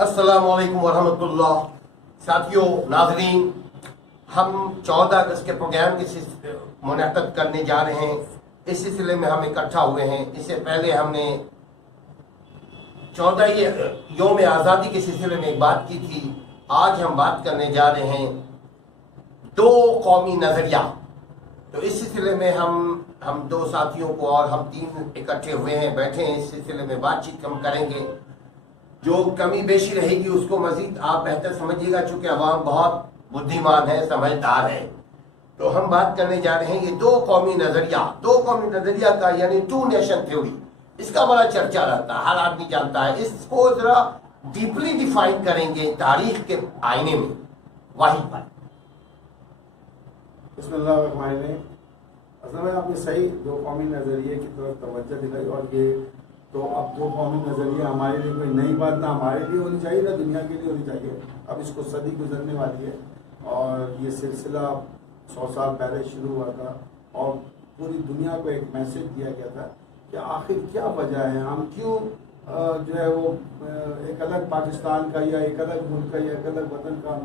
السلام علیکم ورحمۃ اللہ. ساتھیوں، ناظرین، ہم 14 اگست کے پروگرام کے منعقد کرنے جا رہے ہیں. اس سلسلے میں ہم اکٹھا ہوئے ہیں. اس سے پہلے ہم نے 14 یوم آزادی کے سلسلے میں ایک بات کی تھی. آج ہم بات کرنے جا رہے ہیں دو قومی نظریہ. تو اس سلسلے میں ہم دو ساتھیوں کو اور ہم تین اکٹھے ہوئے ہیں، بیٹھے ہیں. اس سلسلے میں بات چیت ہم کریں گے. جو کمی بیشی رہے گی اس کو مزید آپ بہتر سمجھیے گا، چونکہ عوام بہت بدھیمان ہے، سمجھدار ہے. تو ہم بات کرنے جا رہے ہیں یہ دو قومی نظریہ کا، یعنی ٹو نیشن تھیوری. اس کا بڑا چرچا رہتا ہے، ہر آدمی جانتا ہے. اس کو ذرا ڈیپلی ڈیفائن کریں گے تاریخ کے آئینے میں. واحد بھائی. بسم اللہ الرحمن الرحیم. اصل میں آپ نے صحیح دو قومی نظریے کی طرف توجہ دلائی، اور یہ تو اب دو قومی نظریے ہمارے لیے کوئی نئی بات نہ ہمارے لیے ہونی چاہیے نہ دنیا کے لیے ہونی چاہیے. اب اس کو صدی گزرنے والی ہے، اور یہ سلسلہ 100 سال پہلے شروع ہوا تھا، اور پوری دنیا کو ایک میسج دیا گیا تھا کہ آخر کیا وجہ ہے، ہم کیوں جو ہے وہ ایک الگ پاکستان کا یا ایک الگ ملک کا یا ایک الگ وطن کا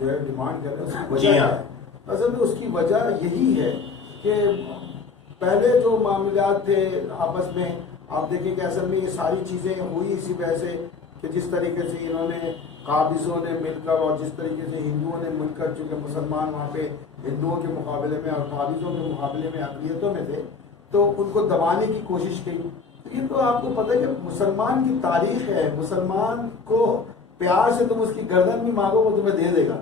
جو ہے ڈیمانڈ کر رہے ہیں. اس کی وجہ ہے، اصل میں اس کی وجہ یہی ہے کہ پہلے جو معاملات تھے آپس میں، آپ دیکھیں کہ اصل میں یہ ساری چیزیں ہوئی اسی وجہ سے کہ جس طریقے سے انہوں نے قابضوں نے مل کر، اور جس طریقے سے ہندوؤں نے مل کر، چونکہ مسلمان وہاں پہ ہندوؤں کے مقابلے میں اور قابضوں کے مقابلے میں اقلیتوں میں تھے، تو ان کو دبانے کی کوشش کی. یہ تو آپ کو پتہ ہے کہ مسلمان کی تاریخ ہے. مسلمان کو پیار سے تم اس کی گردن بھی مانگو وہ تمہیں دے دے گا.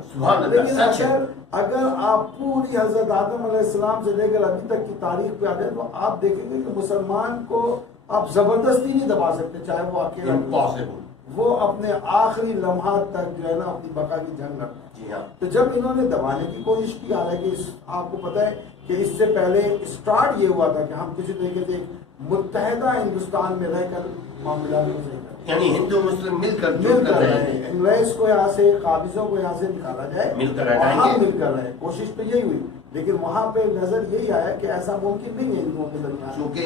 لیکن اگر آپ پوری حضرت آدم علیہ السلام سے لے کر ابھی تک کی تاریخ پہ آتے ہیں تو آپ دیکھیں گے کہ مسلمان کو آپ زبردستی نہیں دبا سکتے، چاہے وہ اکیلا وہ اپنے آخری لمحات تک جو ہے نا اپنی بقا کی جنگ لڑتا ہے. جی ہاں. تو جب انہوں نے دبانے کی کوشش کی، حالانکہ آپ کو پتہ ہے کہ اس سے پہلے اسٹارٹ یہ ہوا تھا کہ ہم کسی طریقے سے متحدہ ہندوستان میں رہ کر معاملات کو صحیح کریں، یعنی ہندو مسلم مل کر رہے ہیں. انگریز کو یہاں سے، قابضوں کو یہاں سے نکالا جائے، مل کر مل کر رہے ہیں. کوشش تو یہی ہوئی، لیکن وہاں پہ نظر یہی آیا کہ ایسا ممکن نہیں ہے ہندوؤں کے درمیان، کیونکہ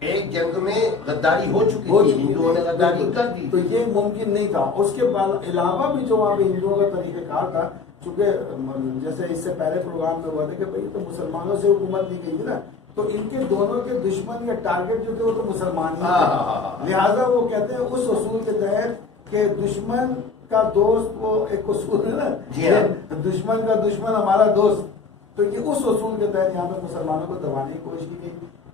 ایک جنگ میں غداری ہو چکی تھی، ہندوؤں نے غداری کر دی، تو یہ ممکن نہیں تھا. اس کے علاوہ بھی جو وہاں پہ ہندوؤں کا طریقہ کار تھا، چونکہ جیسے اس سے پہلے پروگرام میں ہوا تھا کہ بھائی تو مسلمانوں سے حکومت دی گئی تھی نا، تو ان کے دونوں کے دشمن یا ٹارگیٹ جو تھے وہ تو مسلمان ہی تھے. لہٰذا وہ کہتے ہیں اس اصول کے تحت کہ دشمن کا دوست، وہ ایک اصول ہے نا، دشمن کا دشمن ہمارا دوست. تو یہ اس اصول کے تحت یہاں پہ مسلمانوں کو دبانے کی کوشش کی گئی.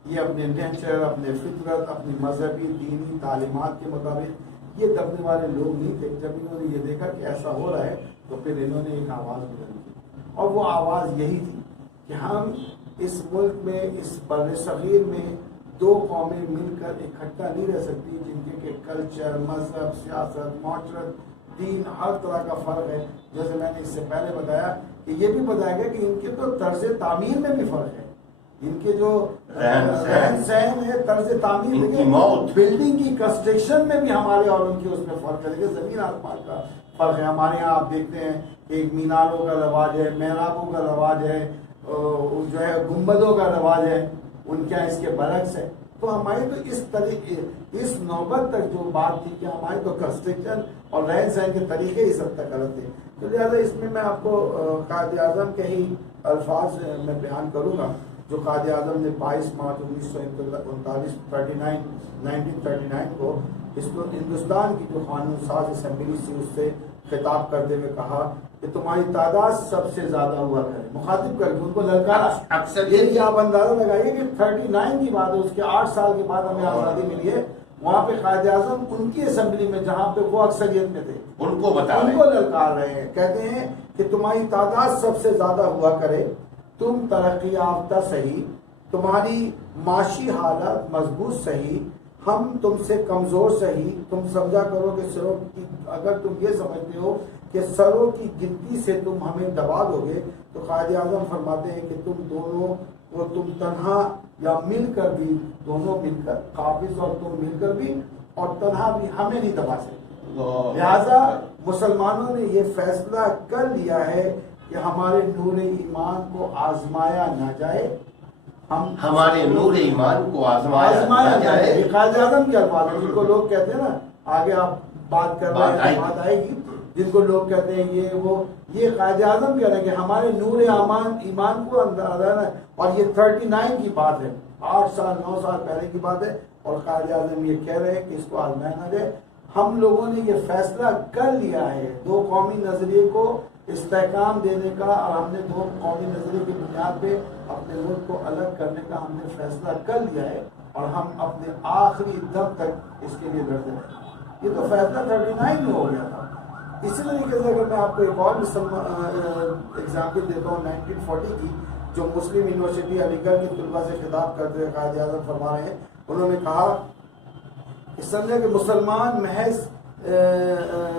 یہ اپنے نیچر، اپنے فطرت، اپنی مذہبی دینی تعلیمات کے مطابق یہ دبنے والے لوگ نہیں تھے. جب انہوں نے یہ دیکھا کہ ایسا ہو رہا ہے تو پھر انہوں نے ایک آواز بلند کی، اور وہ آواز یہی تھی کہ ہم اس ملک میں، اس بر صغیر میں دو قومیں مل کر اکٹھا نہیں رہ سکتی جن کے کلچر، مذہب، سیاست، معاشرت، دین، ہر طرح کا فرق ہے. جیسے میں نے اس سے پہلے بتایا کہ یہ بھی بتایا گیا کہ ان کے تو طرز تعمیر میں بھی فرق ہے. ان کے جو رہن سہن ہے، طرز تعمیر، بلڈنگ کی کنسٹرکشن میں بھی ہمارے اور ان کے اس میں فرق ہے. لیکن زمین آسمان کا فرق ہے. ہمارے یہاں آپ دیکھتے ہیں کہ میناروں کا رواج ہے، محرابوں کا رواج ہے، جو ہے گنبدوں کا رواج ہے. ان کے یہاں اس کے برعکس ہے. تو ہماری تو اس طریقے، اس نوبت تک جو بات تھی کہ ہماری تو کنسٹرکشن اور رہن سہن کے طریقے اس حد تک غلط تھے. تو لہٰذا اس میں آپ کو قائد اعظم کے ہی الفاظ میں بیان کروں گا، جو قائد اعظم نے 22 مارچ 1939 کو ہندوستان کی جو قانون ساز اسمبلی سے اس سے خطاب کرتے ہوئے کہا کہ تمہاری تعداد سب سے زیادہ ہوا کرے، مخاطب کر کے ان کو للکارا. اکثر یہ آپ اندازہ لگائیے کہ 39 کی بات ہے، اس کے 8 سال کے بعد ہمیں آزادی ملی ہے. وہاں پہ قائد اعظم ان کی اسمبلی میں جہاں پہ وہ اکثریت میں تھے ان کو للکار رہے ہیں. کہتے ہیں کہ تمہاری تعداد سب سے زیادہ ہوا کرے، تم ترقی یافتہ صحیح، تمہاری معاشی حالت مضبوط صحیح، ہم تم سے کمزور صحیح. تم سمجھا کرو کہ سروں کی، اگر تم یہ سمجھتے ہو کہ سروں کی گنتی سے تم ہمیں دبا دو گے، تو قائد اعظم فرماتے ہیں کہ تم دونوں کو، تم تنہا یا مل کر بھی، دونوں مل کر، قابض اور تم مل کر بھی اور تنہا بھی ہمیں نہیں دبا سکتے. لہذا مسلمانوں نے یہ فیصلہ کر لیا ہے کہ ہمارے نور ایمان کو آزمایا نہ جائے، ہمارے نور ایمان کو آزمایا نہ جائے. یہ قائد اعظم کے الفاظ ہیں، جن کو لوگ کہتے ہیں نا، آگے آپ بات کر رہے ہیں، بات آئے گی، جن کو لوگ کہتے ہیں یہ قائد اعظم کہہ رہے ہیں کہ ہمارے نور ایمان کو اندازہ ہے، اور یہ 39 کی بات ہے، 8 سال 9 سال پہلے کی بات ہے، اور قائد اعظم یہ کہہ رہے ہیں کہ اس کو آزمایا نہ جائے۔ ہم لوگوں نے یہ فیصلہ کر لیا ہے دو قومی نظریے کو استحکام دینے کا، اور ہم نے دو قومی نظریے کی بنیاد پہ اپنے ملک کو الگ کرنے کا ہم نے فیصلہ کر لیا ہے، اور ہم اپنے آخری دم تک اس کے لیے لڑتے رہیں۔ یہ تو فیصلہ 39 میں ہو گیا تھا۔ اسی طریقے سے اگر میں آپ کو ایک اور ایگزامپل دیتا ہوں 1940 کی، جو مسلم یونیورسٹی علی گڑھ کے طلباء سے خطاب کرتے ہوئے قائد اعظم فرما رہے ہیں، انہوں نے کہا کہ سمجھے کہ مسلمان محض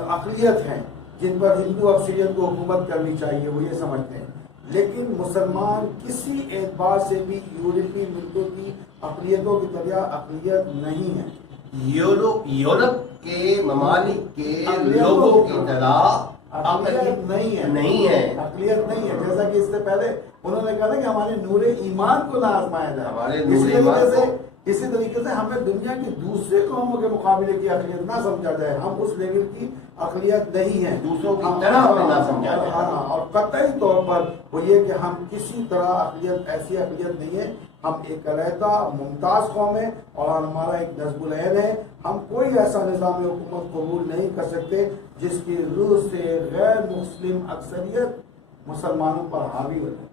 اقلیت ہیں جن پر ہندو اکثریت کو حکومت کرنی چاہیے، وہ یہ سمجھتے ہیں، لیکن مسلمان کسی اعتبار سے بھی یورپی ملکوں کی اقلیتوں کی طرح اقلیت نہیں ہے۔ یورپ کے ممالک کے لوگوں کی طرح اقلیت نہیں ہے، اقلیت نہیں ہے، جیسا کہ اس سے پہلے انہوں نے کہا کہ ہمارے نور ایمان کو نہ آزمایا جائے، اسی طریقے سے ہمیں دنیا کی دوسرے قوموں کے مقابلے کی اقلیت نہ سمجھا جائے، ہم اس لیول کی اقلیت نہیں ہیں، دوسروں کی طرح ہمیں نہ سمجھا جائے۔ اور قطعی طور پر وہ یہ کہ ہم کسی طرح اقلیت، ایسی اقلیت نہیں ہے، ہم ایک علیحدہ ممتاز قوم ہے، اور ہمارا ایک نظم العین ہے، ہم کوئی ایسا نظام حکومت قبول نہیں کر سکتے جس کی روح سے غیر مسلم اکثریت مسلمانوں پر حاوی ہو جائے۔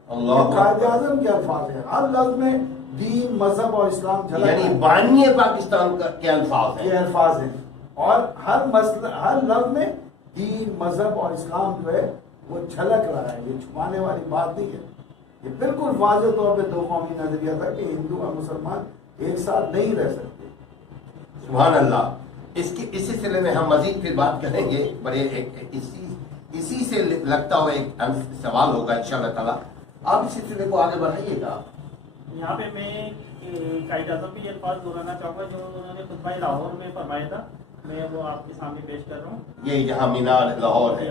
قائد اعظم کے الفاظ ہیں، ہر لفظ میں دین، مذہب اور اسلام جھلک، یعنی بانی پاکستان کے الفاظ ہیں، یہ الفاظ ہیں، اور ہر لفظ میں دین، مذہب اور اسلام جو ہے وہ جھلک رہا ہے، یہ چھپانے والی بات نہیں ہے، یہ بالکل واضح طور پہ دو قومی نظریہ تھا کہ ہندو اور مسلمان ایک ساتھ نہیں رہ سکتے۔ سبحان اللہ۔ اسی سلسلے میں ہم مزید پھر بات کریں گے، بڑے اسی سے لگتا ہوا ایک سوال ہوگا انشاءاللہ تعالیٰ۔ آپ اس سلسلے کو آگے بڑھائیے گا۔ یہاں پہ میں قائد اعظم کے یہ الفاظ دہرانا چاہوں گا جو انہوں نے خطبہ لاہور میں فرمایا تھا، میں وہ آپ کے سامنے پیش کر رہا ہوں۔ یہ یہاں مینار لاہور ہے۔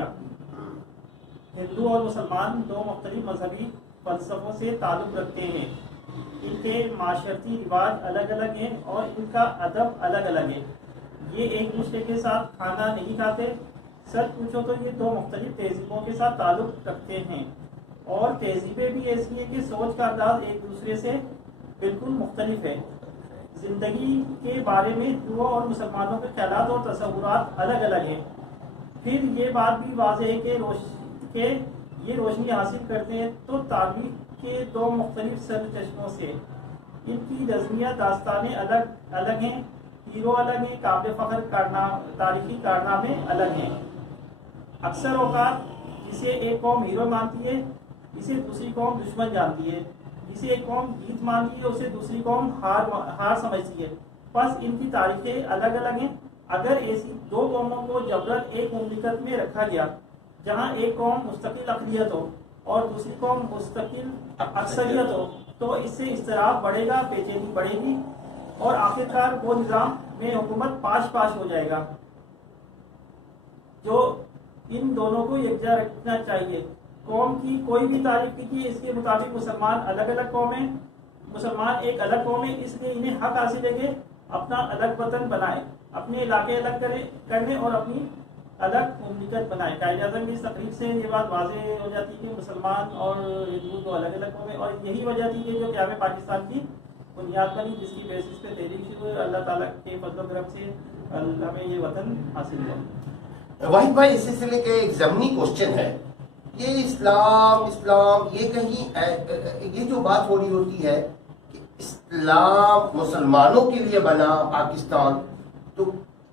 ہندو اور مسلمان دو مختلف مذہبی فلسفوں سے تعلق رکھتے ہیں، ان کے معاشرتی رواج الگ الگ ہیں اور ان کا ادب الگ الگ ہے، یہ ایک دوسرے کے ساتھ کھانا نہیں کھاتے، سچ پوچھو تو یہ دو مختلف تہذیبوں کے ساتھ تعلق رکھتے ہیں، اور تہذیبیں بھی ایسی ہیں کہ سوچ کا انداز ایک دوسرے سے بالکل مختلف ہے، زندگی کے بارے میں ہندوؤں اور مسلمانوں کے خیالات اور تصورات الگ الگ ہیں، پھر یہ بات بھی واضح ہے کہ یہ روشنی حاصل کرتے ہیں تو تاریخ کے دو مختلف سرچشموں سے، ان کی رزمیہ داستانیں الگ الگ ہیں، ہیرو الگ ہیں، قابل فخر تاریخی کارنامے الگ ہیں، اکثر اوقات جسے ایک قوم ہیرو مانتی ہے اسے دوسری قوم دشمن جانتی ہے، جسے ایک قوم جیت مانتی ہے اسے دوسری قوم ہار سمجھتی ہے، بس ان کی تاریخیں الگ الگ ہیں۔ اگر ایسی دو قوموں کو جبراً ایک مملکت میں رکھا گیا جہاں ایک قوم مستقل اقلیت ہو اور دوسری قوم مستقل اکثریت ہو تو اس سے اضطراب بڑھے گا، بے چینی بڑھے گی، اور آخرکار وہ نظام میں حکومت پاش ہو جائے گا۔ جو ان دونوں کو یکجا رکھنا چاہیے۔ قوم کی کوئی بھی تعریف کیجیے، اس کے مطابق مسلمان الگ الگ قومیں، مسلمان ایک الگ قوم ہے، اس لیے انہیں حق حاصل ہے کہ اپنا الگ وطن بنائے، اپنے علاقے الگ کرنے اور اپنی الگ مملکت بنائے۔ قائد اعظم کی اس تقریب سے یہ بات واضح ہو جاتی ہے کہ مسلمان اور ہندو دو الگ الگ قومیں، اور یہی وجہ تھی کہ جو قیام پاکستان کی بنیاد بنی، جس کی بیسس پہ تحریک شروع ہوئی، اللہ تعالیٰ کے فضل و کرم سے ہمیں یہ وطن حاصل ہوا۔ واحد بھائی، اس سلسلے کے ایک ضمنی کوشچن ہے، یہ اسلام یہ کہیں یہ جو بات ہو رہی ہوتی ہے کہ اسلام مسلمانوں کے لیے بنا پاکستان، تو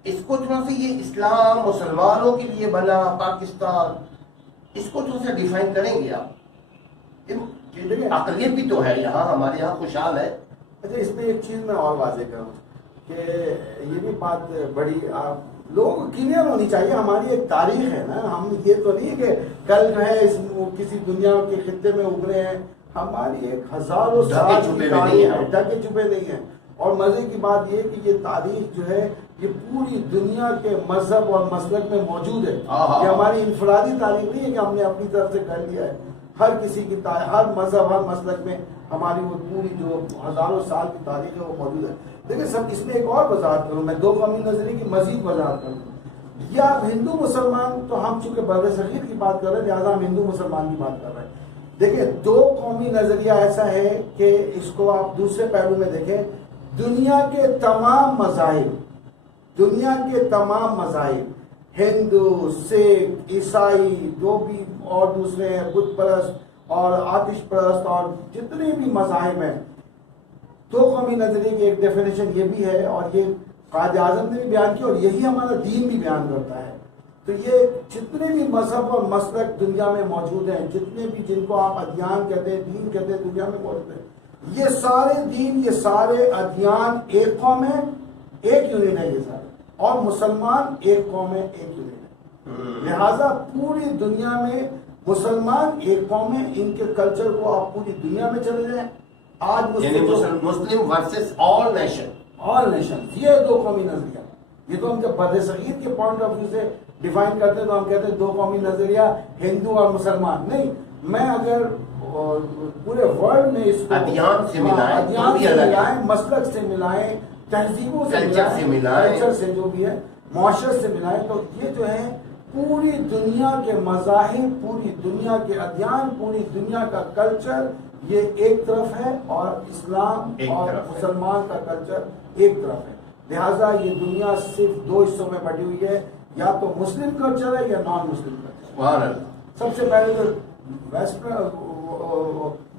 اس کو تھوڑا سا یہ اسلام مسلمانوں کے لیے بنا پاکستان، اس کو تھوڑا سا ڈیفائن کریں گے آپ؟ اقلیت بھی تو ہے یہاں، ہمارے یہاں خوشحال ہے۔ اچھا، اس میں ایک چیز میں اور واضح کروں کہ یہ بھی بات بڑی لوگوں کو کلیئر ہونی چاہیے، ہماری ایک تاریخ ہے نا، ہم یہ تو نہیں کہ کل جو ہے کسی دنیا کے خطے میں ابھرے ہیں، ہماری ایک ہزاروں سال کی تاریخ ہے، ڈھکے چھپے نہیں ہیں۔ اور مزے کی بات یہ کہ یہ تاریخ جو ہے یہ پوری دنیا کے مذہب اور مسلک میں موجود ہے، یہ ہماری انفرادی تاریخ نہیں ہے کہ ہم نے اپنی طرف سے کر لیا ہے، ہر کسی کی ہر مذہب ہر مسلک میں ہماری وہ پوری جو ہزاروں سال کی تاریخ ہے وہ موجود ہے۔ دیکھیں سب، اس میں ایک اور وضاحت کروں، میں دو قومی نظریے کی مزید وضاحت کروں۔ یا ہندو مسلمان، تو ہم چونکہ بر صغیر کی بات کر رہے ہیں لہٰذا ہم ہندو مسلمان کی بات کر رہے ہیں. دیکھیں دو قومی نظریہ ایسا ہے کہ اس کو آپ دوسرے پہلو میں دیکھیں، دنیا کے تمام مذاہب ہندو، سکھ، عیسائی، جو بھی اور دوسرے ہیں، بت پرست اور آتش پرست اور جتنے بھی مذاہب ہیں، دو قومی نظریے کی ایک ڈیفینیشن یہ بھی ہے اور یہ قائد اعظم نے بھی بیان کی اور یہی ہمارا دین بھی بیان کرتا ہے. تو یہ جتنے بھی مذہب اور مسلک دنیا میں موجود ہیں، جتنے بھی جن کو آپ ادیان کہتے ہیں، دین کہتے ہیں، دنیا میں موجود ہیں، یہ سارے دین، یہ سارے ادیان ایک قوم ہے، ایک یونٹ ہے یہ سارے، اور مسلمان ایک قوم ہے، ایک یونٹ ہے. لہذا پوری دنیا میں مسلمان ایک قوم ہے. ان کے کلچر کو آپ پوری دنیا میں چلے جائیں، آج یعنی مسلم ورسز آل نیشن، یہ دو قومی نظریہ. یہ تو ہم جب بر صغیر کے پوائنٹ آف ویو سے ڈیفائن کرتے ہیں تو ہم کہتے ہیں دو قومی نظریہ ہندو اور مسلمان. نہیں، میں اگر پورے ورلڈ میں اس کو ادیان سے ملائیں، مسلک سے ملائیں، تہذیبوں سے ملائیں، کلچر سے جو بھی ہے، معاشرت سے ملائیں، تو یہ جو ہے پوری دنیا کے مذاہب، پوری دنیا کے ادیان، پوری دنیا کا کلچر یہ ایک طرف ہے اور اسلام اور مسلمان کا کلچر ایک طرف ہے. لہٰذا یہ دنیا صرف دو حصوں میں بٹی ہوئی ہے، یا تو مسلم کلچر ہے یا نان مسلم کلچر. سب سے پہلے تو ویسٹرن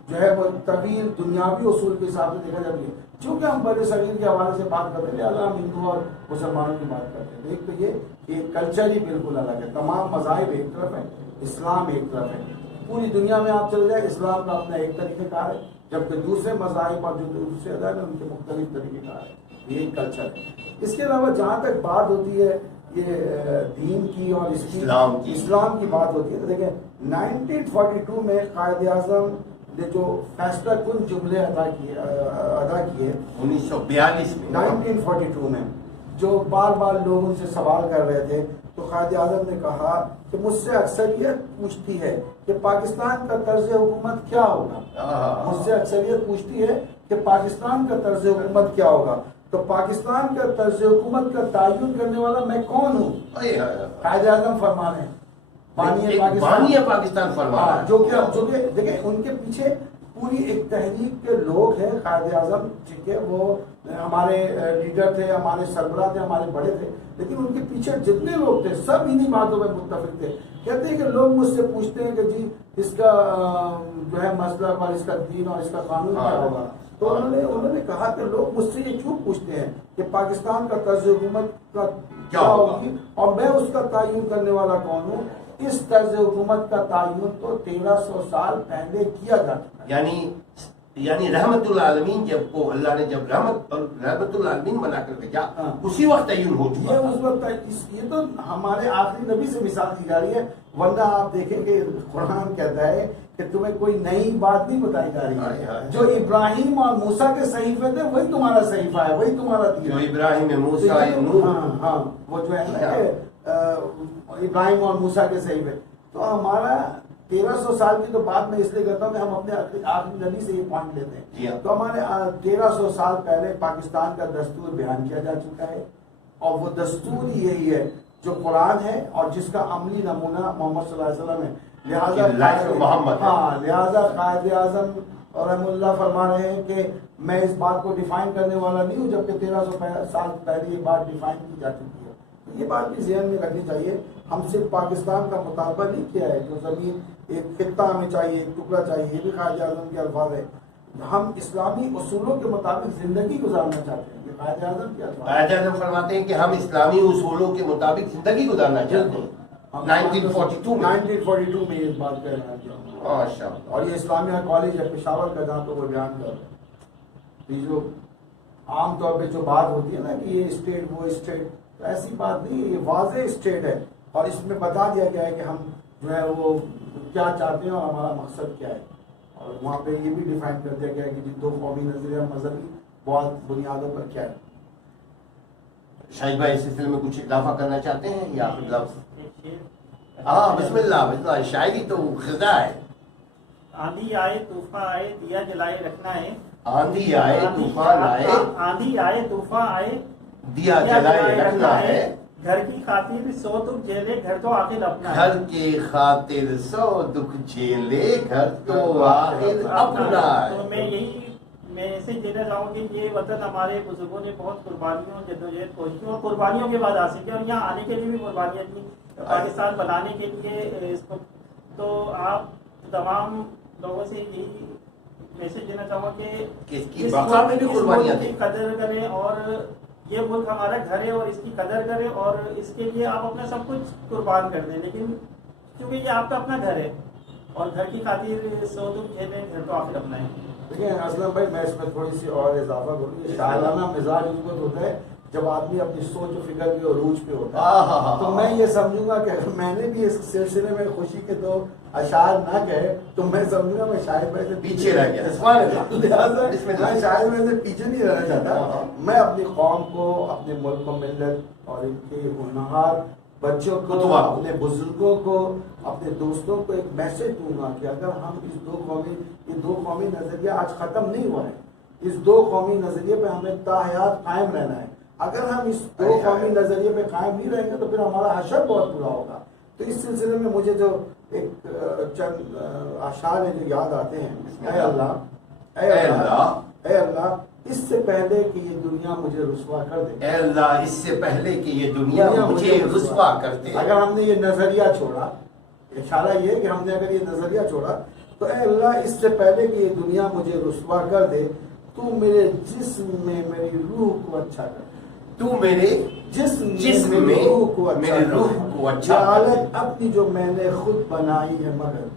جو ہے وہ طویل دنیاوی اصول کے حساب سے دیکھا جاتی ہے. چونکہ ہم بر صغیر کے حوالے سے بات کرتے ہیں لہٰذا ہم ہندو اور مسلمانوں کی بات کرتے ہیں. ایک تو یہ کہ کلچر ہی بالکل الگ ہے، تمام مذاہب ایک طرف ہے، اسلام ایک طرف ہے. پوری دنیا میں آپ چلے جائیں، اسلام کا اپنا ایک طریقہ کار ہے، جبکہ دوسرے مذاہب اور جو دوسرے ادیان ہیں ان کے مختلف طریقہ کار ہے. یہ ایک کلچر ہے. اس کے علاوہ جہاں تک بات ہوتی ہے یہ دین کی اور اسلام کی بات ہوتی ہے، تو دیکھیں 1942 میں قائد اعظم نے جو فیصلہ کن جملے ادا کیے 1942 میں، جو بار بار لوگ ان سے سوال کر رہے تھے، تو قائد اعظم نے کہا کہ مجھ سے اکثریت پوچھتی ہے کہ پاکستان کا طرز حکومت کیا ہوگا. مجھ سے اکثریت پوچھتی ہے کہ پاکستان کا طرز حکومت کیا ہوگا، تو پاکستان کا طرز حکومت کا تعین کرنے والا میں کون ہوں؟ قائد اعظم فرما رہے ہیں، بانی پاکستان فرما رہا ہے. جو کہ دیکھیں ان کے پیچھے پوری ایک تحریک کے لوگ ہیں. قائد اعظم ٹھیک ہے وہ ہمارے لیڈر تھے، ہمارے سربراہ تھے، ہمارے بڑے تھے، لیکن ان کے پیچھے جتنے لوگ تھے سب انہی باتوں میں متفق تھے. کہتے ہیں کہ لوگ مجھ سے پوچھتے ہیں کہ جی اس کا جو ہے مسلک اور اس کا دین اور اس کا قانون کیا ہوگا. تو انہوں نے کہا کہ لوگ مجھ سے یہ کیوں پوچھتے ہیں کہ پاکستان کا طرز حکومت کا کیا ہوگی اور میں اس کا تعین کرنے والا کون ہوں. اس طرز حکومت کا تعین تو 1300 سال پہلے کیا جا چکا ہے. یعنی رحمت العالمین جب کو اللہ نے جب رحمت العالمین بنا کر بھیجا اسی وقت تعین ہو چکا. یہ اس وقت یہ تو ہمارے آخری نبی سے مثال دی جا رہی ہے، ورنہ آپ دیکھیں کہ قرآن کہتا ہے کہ تمہیں کوئی نئی بات نہیں بتائی جا رہی ہے. جو ابراہیم اور موسیٰ کے صحیفے تھے وہی تمہارا صحیفہ ہے، وہی تمہارا دین. جو ابراہیم موسیٰ ہاں وہ جو ہے نا ابراہیم اور موسیٰ کے صحیفے. تو ہمارا 1300 سال کی تو بات میں اس لیے کرتا ہوں کہ ہم اپنے آخری نبی سے یہ پوائنٹ لیتے ہیں. تو ہمارے 1300 سال پہلے پاکستان کا دستور بیان کیا جا چکا ہے اور وہ دستور ہی یہی ہے جو قرآن ہے اور جس کا عملی نمونہ محمد صلی اللہ علیہ وسلم ہے. لہٰذا قائد اعظم رحم اللہ فرما رہے ہیں کہ میں اس بات کو ڈیفائن کرنے والا نہیں ہوں، جبکہ 1300 سال پہلے یہ بات ڈیفائن کی جا چکی ہے. یہ بات بھی ذہن میں رکھنی چاہیے. ہم صرف پاکستان کا مطالبہ نہیں کیا ہے، جو زمین ایک خطہ ہمیں چاہیے، ایک ٹکڑا چاہیے، یہ بھی قائد اعظم کے الفاظ ہے. ہم اسلامی اصولوں کے مطابق زندگی گزارنا چاہتے ہیں، یہ قائد اعظم کے الفاظ. قائد اعظم فرماتے ہیں کہ ہم اسلامی اصولوں کے مطابق زندگی گزارنا چاہتے ہیں. 1942 میں یہ بات کہہ رہا ہے. اور یہ اسلامیہ کالج ہے پشاور کا جہاں تو وہ بیان کر رہے ہیں. جو عام طور پہ جو بات ہوتی ہے نا کہ یہ اسٹیٹ وہ اسٹیٹ، ایسی بات نہیں ہے. یہ واضح اسٹیٹ ہے اور اس میں بتا دیا گیا ہے کہ ہم جو ہے وہ کیا چاہتے ہیں اور ہمارا مقصد کیا ہے. اور وہاں پہ یہ بھی ڈیفائن کر دیا گیا ہے کہ دو قومی نظریہ مذہبی بہت بنیادوں پر کیا ہے. شاہد بھائی اس سلسلے میں کچھ اضافہ کرنا چاہتے ہیں یا پھر لفظ؟ ہاں بسم اللہ. شاعری تو خزاں ہے. آندھی آئے طوفان آئے دیا جلائے رکھنا ہے. آندھی آئے طوفان آئے، آندھی آئے طوفان آئے دیا جلائے رکھنا ہے. گھر کی خاطر سو دکھ جھیلے گھر تو آخر اپنا ہے. گھر کی خاطر سو دکھ جھیلے گھر تو آخر اپنا تو ہے. میں ایسے دینا چاہوں کہ یہ وطن ہمارے بزرگوں نے بہت قربانیوں جدوجہد کوششیں اور قربانیوں کے بعد حاصل کیا، اور یہاں آنے کے لیے بھی قربانیاں تھیں پاکستان بنانے کے لیے اس کو. تو آپ تمام لوگوں سے یہی میسج دینا چاہوں گا کہ اس کی بقا میں بھی قربانیاں کی تھیں. قدر کریں، اور یہ ملک ہمارا گھر ہے اور اس کی قدر کریں، اور اس کے لیے آپ اپنا سب کچھ قربان کر دیں. لیکن کیونکہ یہ آپ کا اپنا گھر ہے، اور گھر کی خاطر سو دکھ جھیلیں گھر تو آخر اپنا ہے. دیکھیں اسلم بھائی، میں اس میں تھوڑی سی اور اضافہ کروں. یہ شاعرانہ مزاج اس وقت ہوتا ہے جب آدمی اپنی سوچ و فکر کے عروج پہ ہوتا ہے. تو میں یہ سمجھوں گا کہ اگر میں نے بھی اس سلسلے میں خوشی کے دو اشعار نہ کہے تو میں سمجھوں گا میں شاید میں سے پیچھے رہ گیا. لہٰذا میں شاید میں سے پیچھے نہیں رہنا چاہتا. میں اپنی قوم کو، اپنے ملک و ملت اور ان کے ہونہار بچوں کو، اپنے بزرگوں کو، اپنے دوستوں کو ایک میسج دوں گا کہ اگر ہم یہ دو قومی نظریہ آج ختم نہیں ہوا ہے. اس دو قومی نظریے پہ ہمیں تاحیات قائم رہنا ہے. اگر ہم اس دو قومی نظریے پہ قائم نہیں رہیں گے تو پھر ہمارا حشر بہت برا ہوگا. تو اس سلسلے میں مجھے جو ایک چند اشعار ہیں جو یاد آتے ہیں. اے اللہ، اے اللہ، اے اللہ، اس سے پہلے کہ یہ دنیا مجھے رسوا کر دے. اے اللہ، اس سے پہلے کہ یہ دنیا مجھے رسوا کر دے. اگر ہم نے یہ نظریہ چھوڑا، اشارہ یہ ہے کہ ہم نے اگر یہ نظریہ چھوڑا تو اے اللہ اس سے پہلے کہ یہ دنیا مجھے رسوا کر دے، تو میرے جسم میں میری روح کو اچھا کر. تو میرے جسم میں میری روح کو اچھا. یہ حالت اپنی جو میں نے خود بنائی ہے مگر،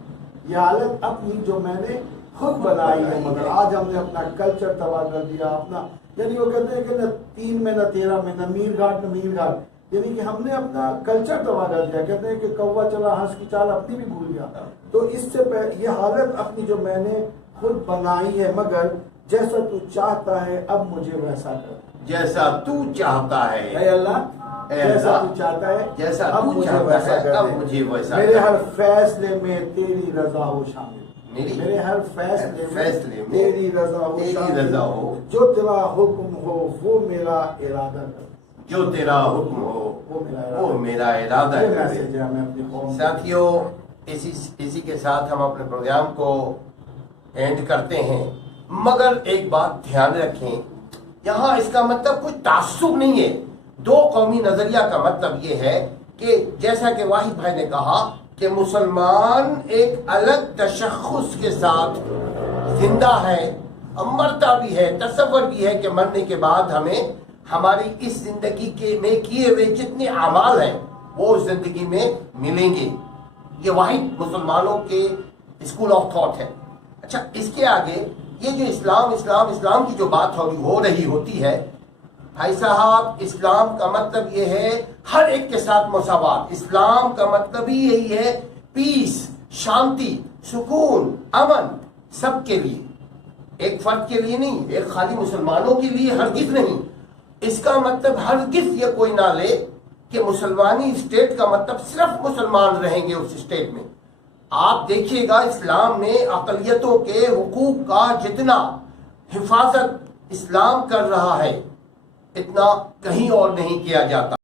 یہ حالت اپنی جو میں نے خود بنائی ہے مگر. آج ہم نے اپنا کلچر تباہ کر دیا. اپنا یعنی وہ کہتے ہیں کہ نہ 3 میں نہ 13 میں، نہ میر گھاٹ نہ میر گھاٹ، یعنی کہ ہم نے اپنا کلچر تباہ کر دیا. کہتے ہیں کہ کوا چلا ہنس کی چال اپنی بھی بھول گیا. تو اس سے یہ حالت اپنی جو میں نے خود بنائی ہے مگر، جیسا تو چاہتا ہے اب مجھے ویسا کر. جیسا تو چاہتا ہے اے اللہ، جیسا تو چاہتا ہے جیسا اب تو مجھے چاہتا ویسا ہے کر اب دے. مجھے ویسا میرے کر ہر دے. فیصلے میں تیری رضا ہو شامل. میرے ہر فیصلے میں تیری رضا ہو شامل. جو تیرا حکم ہو وہ میرا ارادہ کر. جو تیرا حکم ہو وہ میرا ارادہ کر. ساتھیوں، اسی کے ساتھ ہم اپنے پروگرام کو اینڈ کرتے ہیں. مگر ایک بات دھیان رکھیں، یہاں اس کا مطلب کوئی تعصب نہیں ہے. دو قومی نظریہ کا مطلب یہ ہے کہ جیسا کہ واحد بھائی نے کہا کہ مسلمان ایک الگ تشخص کے ساتھ زندہ ہے، مرتا بھی ہے، تصور بھی ہے کہ مرنے کے بعد ہمیں ہماری اس زندگی میں کیے ہوئے جتنے اعمال ہیں وہ اس زندگی میں ملیں گے. یہ واحد مسلمانوں کے اسکول آف تھاٹ ہے. اچھا، اس کے آگے یہ جو اسلام کی جو بات ہو رہی ہوتی ہے، بھائی صاحب، اسلام کا مطلب یہ ہے ہر ایک کے ساتھ مساوات. اسلام کا مطلب ہی یہی ہے پیس، شانتی، سکون، امن، سب کے لیے، ایک فرد کے لیے نہیں، ایک خالی مسلمانوں کے لیے ہرگز نہیں. اس کا مطلب ہرگز یہ کوئی نہ لے کہ مسلمانی اسٹیٹ کا مطلب صرف مسلمان رہیں گے اس اسٹیٹ میں. آپ دیکھیے گا اسلام میں اقلیتوں کے حقوق کا جتنا حفاظت اسلام کر رہا ہے اتنا کہیں اور نہیں کیا جاتا.